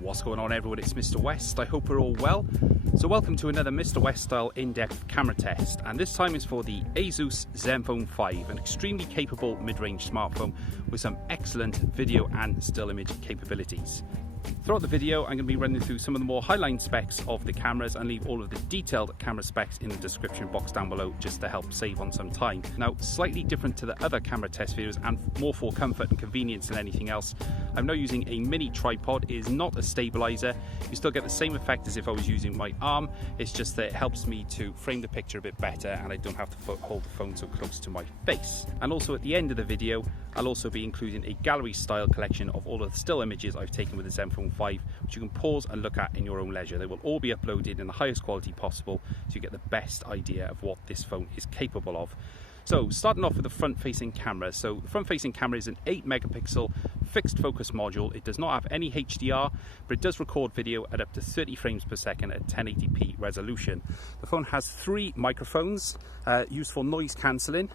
What's going on everyone, it's Mr. West. I hope we're all well. So welcome to another Mr. West style in-depth camera test, and this time is for the Asus Zenfone 5, an extremely capable mid-range smartphone with some excellent video and still image capabilities. Throughout the video I'm going to be running through some of the more highline specs of the cameras and leave all of the detailed camera specs in the description box down below just to help save on some time. Now, slightly different to the other camera test videos and more for comfort and convenience than anything else, I'm now using a mini tripod. It is not a stabilizer. You still get the same effect as if I was using my arm. It's just that it helps me to frame the picture a bit better and I don't have to hold the phone so close to my face. And also at the end of the video I'll also be including a gallery style collection of all of the still images I've taken with the Zenfone 5, which you can pause and look at in your own leisure. They will all be uploaded in the highest quality possible so you get the best idea of what this phone is capable of. So starting off with the front facing camera. So the front facing camera is an 8 megapixel fixed focus module. It does not have any HDR, but it does record video at up to 30 frames per second at 1080p resolution. The phone has 3 microphones used for noise cancelling,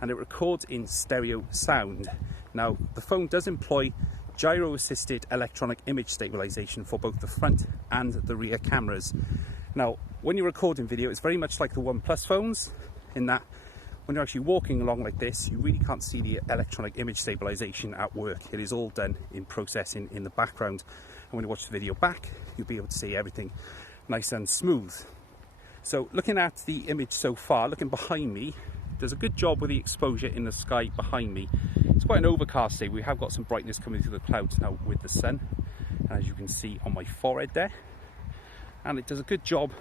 and it records in stereo sound. Now the phone does employ gyro assisted electronic image stabilization for both the front and the rear cameras. Now when you're recording video, it's very much like the OnePlus phones in that when you're actually walking along like this, you really can't see the electronic image stabilization at work. It is all done in processing in the background, and when you watch the video back you'll be able to see everything nice and smooth. So looking at the image so far, looking behind me, does a good job with the exposure in the sky behind me. It's quite an overcast day. We have got some brightness coming through the clouds now with the sun, as you can see on my forehead there, and it does a good job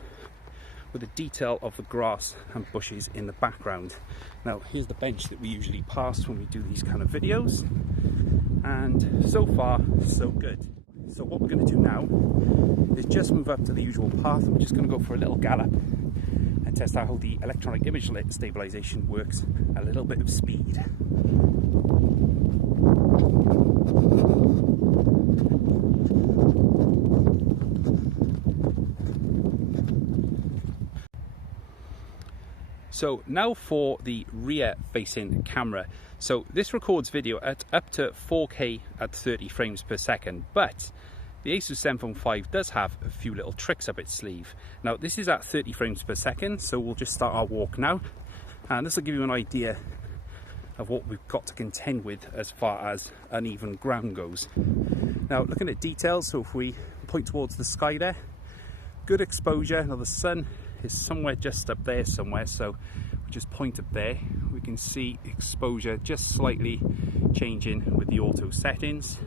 with the detail of the grass and bushes in the background. Now here's the bench that we usually pass when we do these kind of videos, and so far so good. So what we're going to do now is just move up to the usual path. I'm just going to go for a little gallop and test out how the electronic image stabilization works at a little bit of speed. So now for the rear facing camera. So this records video at up to 4K at 30 frames per second, but the Asus Zenfone 5 does have a few little tricks up its sleeve. Now this is at 30 frames per second, so we'll just start our walk now, and this will give you an idea of what we've got to contend with as far as uneven ground goes. Now looking at details, so if we point towards the sky there, good exposure. Now the sun is somewhere just up there somewhere, so we just point up there, we can see exposure just slightly changing with the auto settings,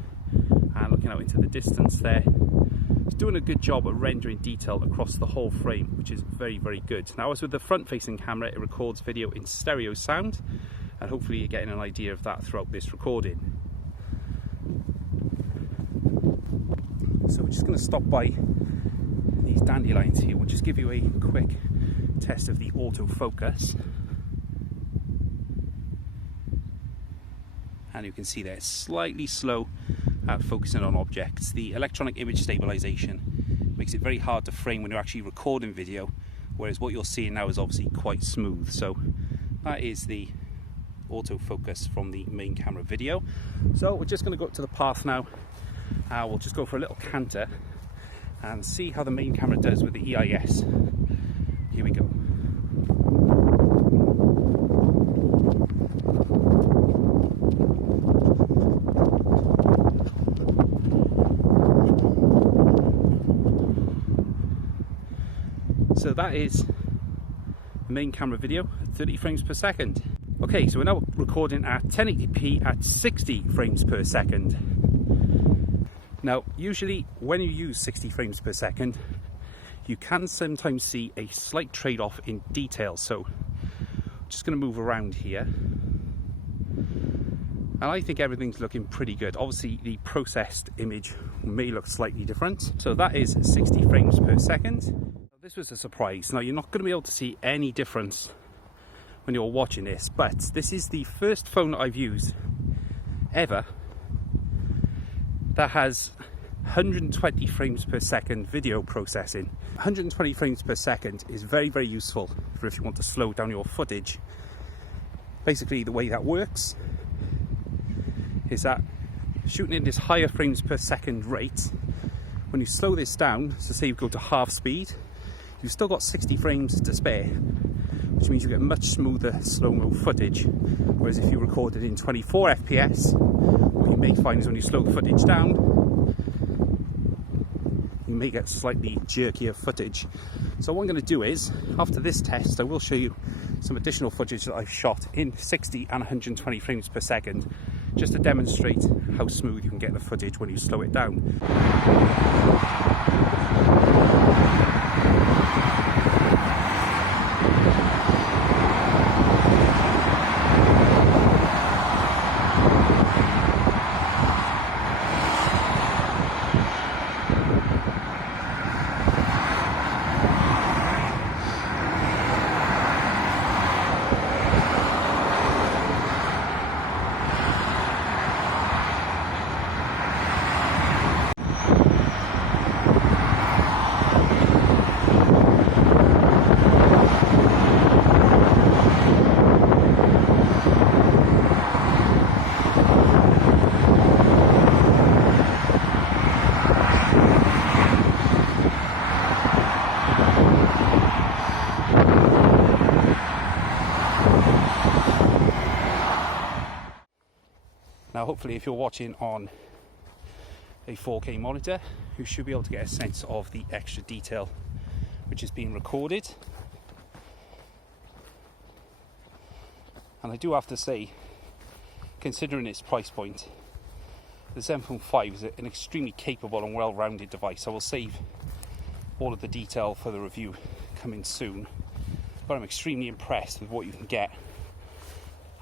and looking out into the distance there, it's doing a good job of rendering detail across the whole frame, which is very, very good. Now as with the front facing camera, it records video in stereo sound, and hopefully you're getting an idea of that throughout this recording. So we're just going to stop by these dandelions here. We'll just give you a quick test of the autofocus, and you can see there it's slightly slow at focusing on objects. The electronic image stabilization makes it very hard to frame when you're actually recording video, whereas what you're seeing now is obviously quite smooth. So that is the autofocus from the main camera video. So we're just going to go up to the path now. We'll just go for a little canter and see how the main camera does with the EIS. Here we go. So that is the main camera video at 30 frames per second. Okay, so we're now recording at 1080p at 60 frames per second. Now, usually when you use 60 frames per second, you can sometimes see a slight trade-off in detail. So I'm just going to move around here, and I think everything's looking pretty good. Obviously the processed image may look slightly different. So that is 60 frames per second. This was a surprise. Now you're not going to be able to see any difference when you're watching this, but this is the first phone that I've used ever that has 120 frames per second video processing. 120 frames per second is very, very useful for if you want to slow down your footage. Basically the way that works is that shooting in this higher frames per second rate, when you slow this down, so say you go to half speed, you've still got 60 frames to spare, which means you get much smoother slow-mo footage. Whereas if you record it in 24 FPS, what you may find is when you slow the footage down, you may get slightly jerkier footage. So what I'm going to do is, after this test, I will show you some additional footage that I've shot in 60 and 120 frames per second, just to demonstrate how smooth you can get the footage when you slow it down. Now hopefully if you're watching on a 4K monitor, you should be able to get a sense of the extra detail which is being recorded. And I do have to say, considering its price point, the Zenfone 5 is an extremely capable and well-rounded device. I will save all of the detail for the review coming soon, but I'm extremely impressed with what you can get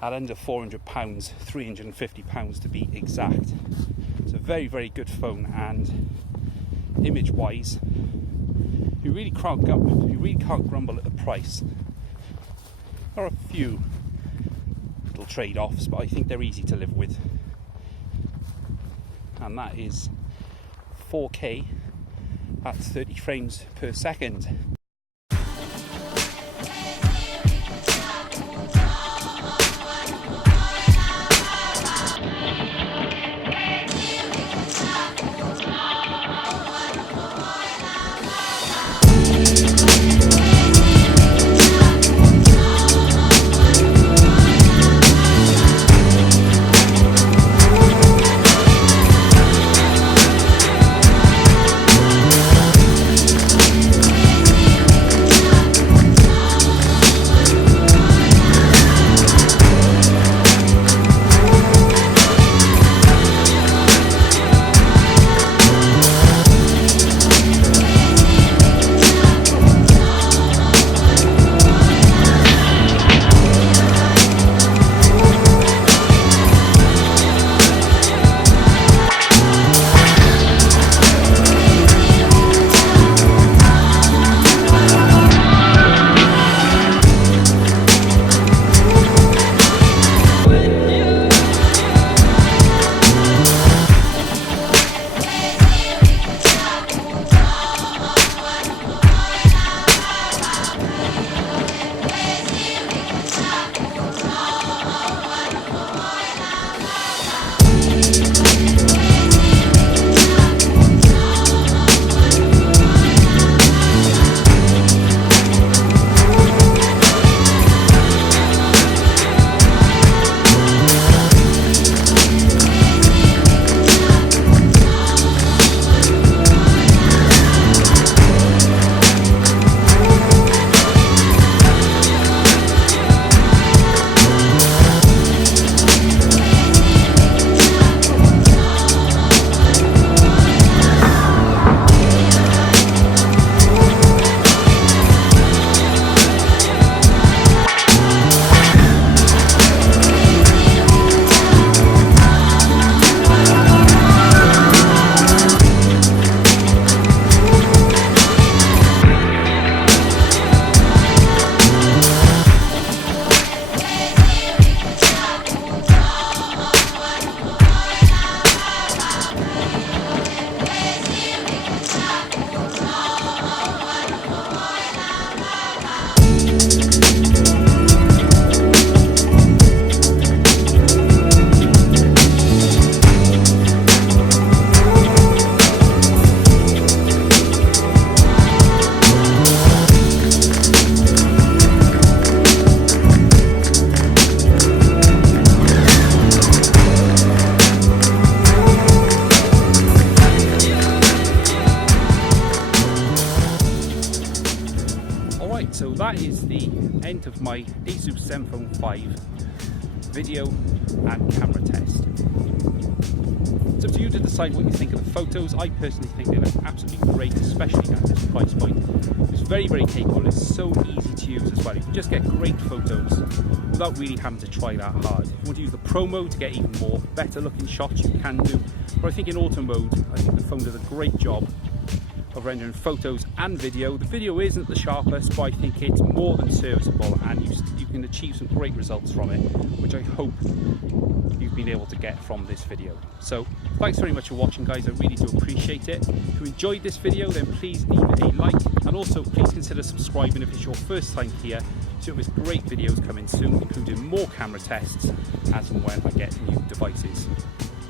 at under £400, £350 to be exact. It's a very, very good phone, and image-wise, you really can't grumble at the price. There are a few little trade-offs, but I think they're easy to live with. And that is 4K at 30 frames per second. my Asus Zenfone 5 video and camera test. It's up to you to decide what you think of the photos. I personally think they look absolutely great, especially at this price point. It's very, very capable. It's so easy to use as well. You can just get great photos without really having to try that hard. If you want to use the Pro mode to get even more better looking shots, you can do. But I think in Auto mode, I think the phone does a great job of rendering photos and video. The video isn't the sharpest, but I think it's more than serviceable, and you can achieve some great results from it, which I hope you've been able to get from this video. So thanks very much for watching, guys. I really do appreciate it. If you enjoyed this video, then please leave a like, and also please consider subscribing if it's your first time here, so there's great videos coming soon, including more camera tests as and when I get new devices.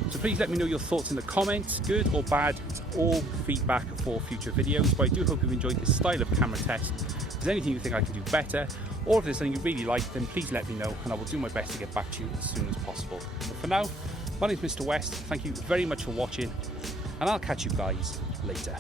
So please let me know your thoughts in the comments, good or bad. It's all feedback for future videos, but I do hope you've enjoyed this style of camera test. If there's anything you think I can do better, or if there's something you really like, then please let me know, and I will do my best to get back to you as soon as possible. But for now, my name is Mr. West. Thank you very much for watching, and I'll catch you guys later.